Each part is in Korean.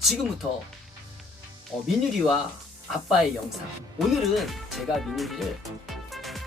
지금부터 어, 민유리와 아빠의 영상. 오늘은 제가 민유리를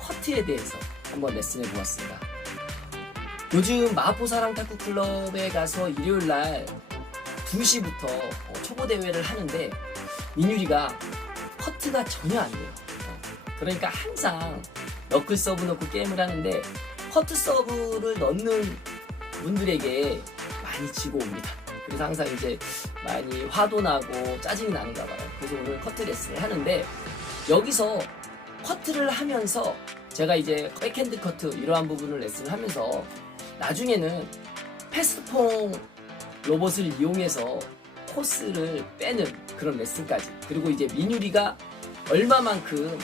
커트에 대해서 한번 레슨해 보았습니다. 요즘 마포사랑 탁구 클럽에 가서 일요일 날 2시부터 어, 초보 대회를 하는데 민유리가 커트가 전혀 안 돼요. 어, 그러니까 항상 너클 서브 넣고 게임을 하는데 커트 서브를 넣는 분들에게 많이 지고 옵니다. 그래서 항상 이제 많이 화도 나고 짜증이 나는가 봐요. 그래서 오늘 커트 레슨을 하는데 여기서 커트를 하면서 제가 이제 백핸드 커트 이러한 부분을 레슨을 하면서 나중에는 패스트퐁 로봇을 이용해서 코스를 빼는 그런 레슨까지 그리고 이제 민유리가 얼마만큼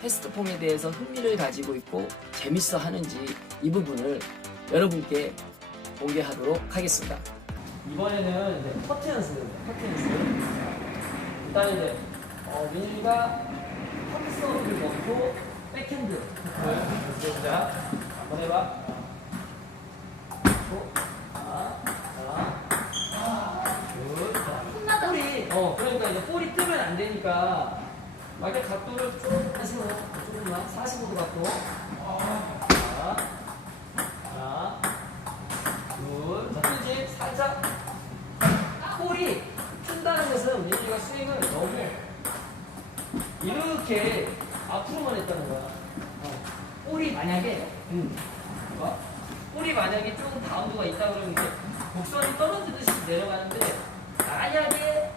패스트폼에 대해서 흥미를 가지고 있고 재밌어 하는지 이 부분을 여러분께 공개하도록 하겠습니다. 이번에는 이제 커트 연습, 커트 연습. 일단 이제 어, 민유리가 커트 서브를 넣고 백핸드 연습해보자. 한번 해봐. 또, 하나, 어, 그러니까 이제 볼이 뜨면 안 되니까 막 이렇게 각도를 쭉 하시면 조금만 45도 각도. 자, 하나, 둘, 자, 뜨지 살짝. 볼이 튼다는 것은 민지가 스윙을 너무 이렇게 앞으로만 했다는 거야. 어. 볼이 만약에, 음, 봐. 볼이 만약에 조금 바운드가 있다 그러면 이제 곡선이 떨어지듯이 내려가는데 만약에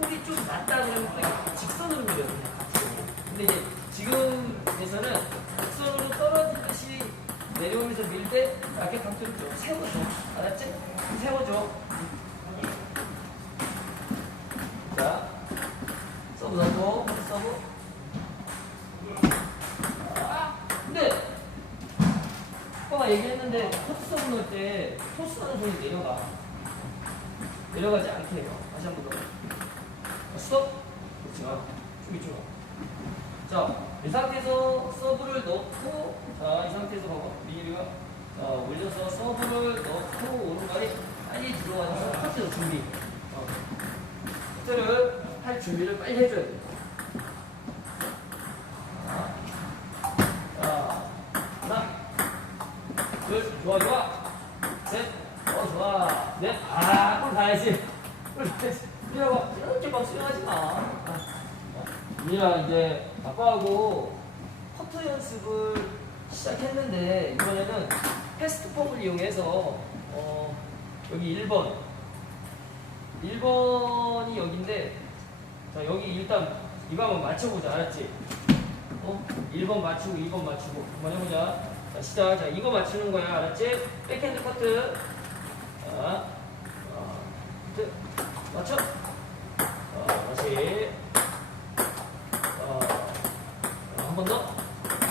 볼이 좀 낮다 그러면 또 이렇게 직선으로 밀어요. 그냥. 근데 이제 지금에서는 곡선으로 떨어지듯이 내려오면서 밀 때 라켓 각도를 좀 세워줘. 알았지? 세워줘. 자, 서브 넣고, 서브. 아, 근데 아빠가 얘기했는데 서브 넣을 때 토스하는 손이 내려가. 내려가지 않게 해요. 다시 한 번 더. 스톱. 그렇지. 아, 쭉 이쪽. 자, 이 상태에서 서브를 넣고, 자, 이 상태에서 봐봐. 미리가 자, 올려서 서브를 넣고, 오른발이 빨리 들어와서 커트 준비. 어. 커트를 할 준비를 빨리 해줘야 돼. 자, 하나, 둘, 좋아, 좋아. 셋, 어, 좋아. 넷, 아, 꿀 가야지. 꿀 가야지. 미라가 이렇게 막 수영하지 마. 아, 미라 이제 아빠하고 커트 연습을 시작했는데 이번에는 패스트폼을 이용해서 어, 여기 1번 1번이 여기인데 자 여기 일단 이거 한번 맞춰보자 알았지? 어? 1번 맞추고 2번 맞추고 한번 해보자 자 시작 자 이거 맞추는 거야 알았지? 백핸드 커트 자 맞춰 어, 다시 어, 한번 더.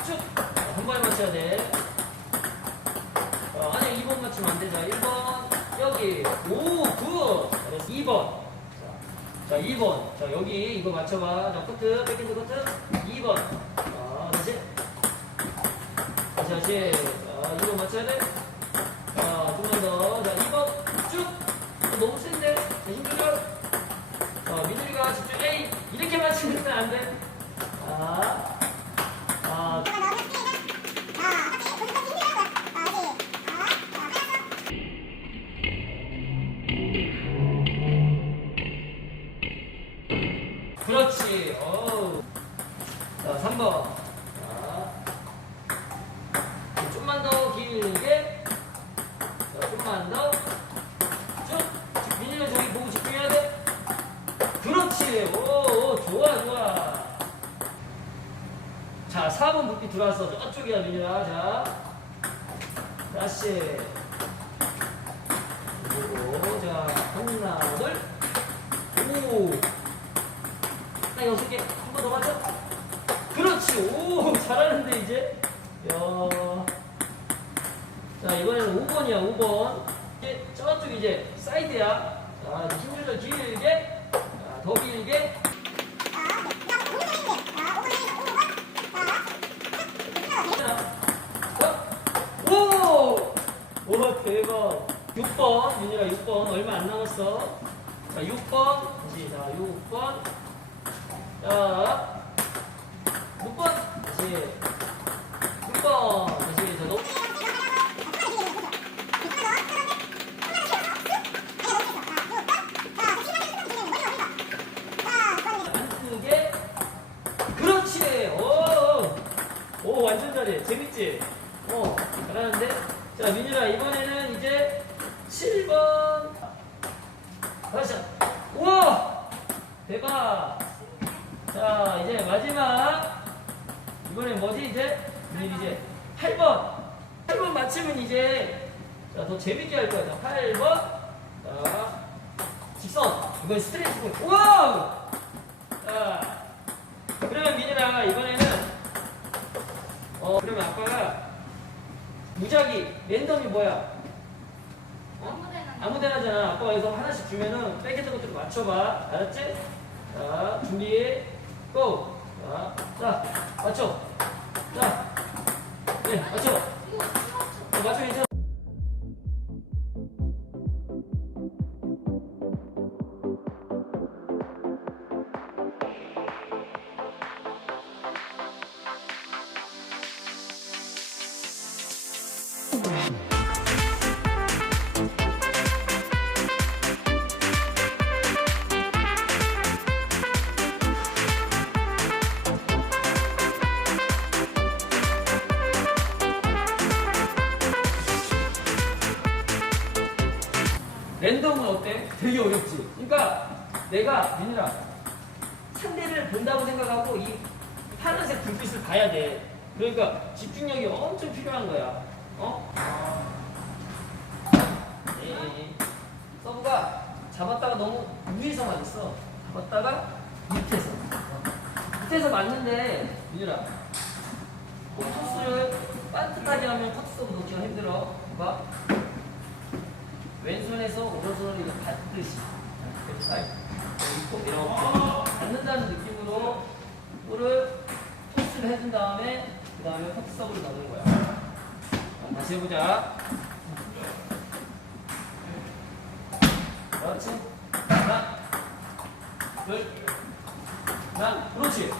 쭉. 어, 한 번에 맞춰야 돼. 어, 아니, 2번 맞추면 안 되죠. 1번, 여기. 오, 굿. 잘했어. 2번. 자, 자, 2번. 자, 여기 이거 맞춰봐. 자, 커트, 백핸드 커트. 2번. 자, 다시. 다시, 다시. 자, 2번 맞춰야 돼. 그렇지. 어우. 자, 3번. 자, 좀만 더 길게. 자, 좀만 더. 쭉. 민우가 저기 보고 집중해야 돼. 그렇지. 오, 오, 좋아, 좋아. 자, 4번 불빛 들어왔어. 저쪽이야, 민유야. 자. 다시. 그리고, 자, 하나, 둘. 오. 나 여섯 개. 한 번더 맞아. 그렇지. 오, 잘하는데, 이제. 야. 자, 이번에는 5번이야, 5번. 이제 저쪽 이제 사이드야. 자, 이제 힘 조절 길게. 자, 더 길게. 오! 오, 대박. 6번, 윤희가 6번, 얼마 안 남았어. 자, 6번. 그렇지. 자, 6번. 자, 6번. 다시. 6번. 다시. 자, 너. 안쓰게. 그렇지. 오. 오, 완전 잘해. 재밌지? 어, 잘하는데? 자, 민준아, 이번에는 이제 7번. 다시. 우와! 대박! 자, 이제 마지막. 이번엔 뭐지, 이제? 민준 이제 8번. 8번 맞히면 이제, 자, 더 재밌게 할 거야. 자, 8번. 자, 직선. 이번엔 스트레이트. 우와! 자, 그러면 민준아, 이번에는, 어, 그러면 아빠가 무작위, 랜덤이 뭐야? 아무 데나잖아. 아빠가 여기서 하나씩 주면은 빼겠던 것들 맞춰봐. 알았지? 자, 준비, 고! 자, 자, 맞춰. 자, 네, 맞춰. 랜덤은 어때? 되게 어렵지. 그러니까 내가 민우라 상대를 본다고 생각하고 이 파란색 불빛을 봐야 돼. 그러니까 집중력이 엄청 필요한 거야. 어? 네. 서브가 잡았다가 너무 위에서 맞았어. 잡았다가 밑에서. 어. 밑에서 맞는데 민우라 토스를 반듯하게 하면 커트 서브 놓기가 힘들어. 봐. 왼손에서 오른손을 이렇게 받듯이 이렇게 딱 이렇게 받는다는 느낌으로 볼을 토스를 해준 다음에 그 다음에 커트 서브를 넣는 거야. 자, 다시 해보자. 그렇지. 하나, 둘, 하나, 그렇지.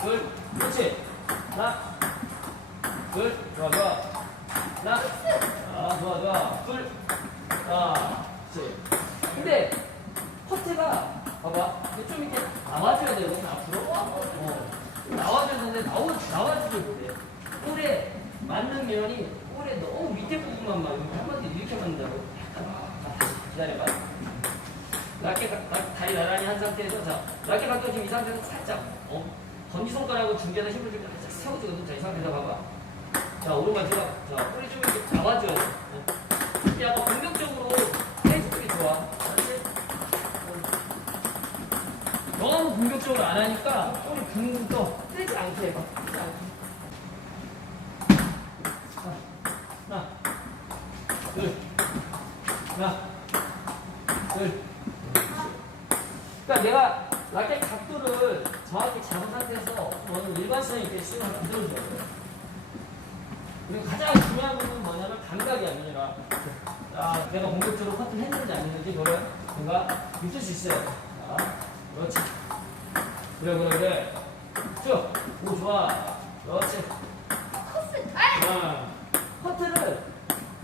둘, 그렇지. 하나, 둘, 좋아, 좋아. 하나, 아, 좋아, 좋아. 둘, 아, 그렇지. 근데 커트가 봐봐, 이게 좀 이렇게 나와줘야 되거든 앞으로. 어, 나와줘야 되는데 나오 나와주지 못해. 볼에 맞는 면이 볼에 너무 밑에 부분만 맞으면 한마디 이렇게 맞는다고. 자, 다시 기다려봐. 라켓 가- 라- 다리 나란히 한 상태에서 자 라켓 각도 지금 이 상태에서 살짝 어 검지 손가락으로 중계에다 힘을 좀 살짝 세워주거든. 자이 상태에서 봐봐. 자 오른발 들어가. 자 볼이 좀 이렇게 나와줘야 돼. 어. 약간 공격적으로 해주는 게 좋아. 알았지? 너무 공격적으로 안 하니까 볼이 붕 떠. 뜨지 않게 해봐. 뜨지 않게. 자, 하나, 둘, 하나, 둘. 그러니까 내가 라켓 각도를 정확히 잡은 상태에서 너는 일관성 있게 스윙을 만들어줘야 돼. 그리고 가장 중요한 부분은 뭐냐면 감각이 아니라 자, 내가 공격적으로 커트를 했는지 안 했는지 그걸 내가 믿을 수 있어요. 자, 그렇지. 그래, 그래, 그래. 쭉. 오, 좋아. 그렇지. 아, 커트를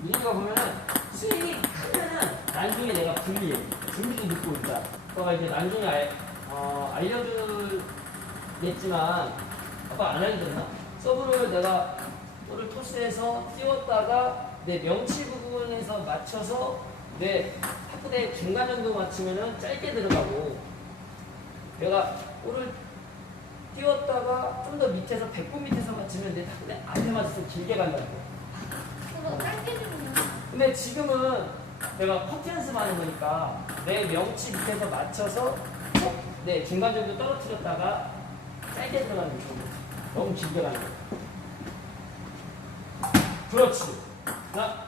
민희가 보면은 스윙이 크면은 나중에 내가 분리해. 준비도 늦고 있다. 아빠가 이제 나중에 알, 어, 알려주겠지만 아빠 안 알려줬나? 서브를 내가 토스해서 띄웠다가 내 명치 부분에서 맞춰서 내 탁구대 중간 정도 맞추면은 짧게 들어가고 내가 볼을 띄웠다가 좀 더 밑에서 배꼽 밑에서 맞추면 내 탁구대 앞에 맞춰서 길게 간다고. 근데 지금은 내가 커트 연습하는 거니까 내 명치 밑에서 맞춰서 어? 내 중간 정도 떨어뜨렸다가 짧게 들어가는 거 너무 길게 가는 거 그렇지. 자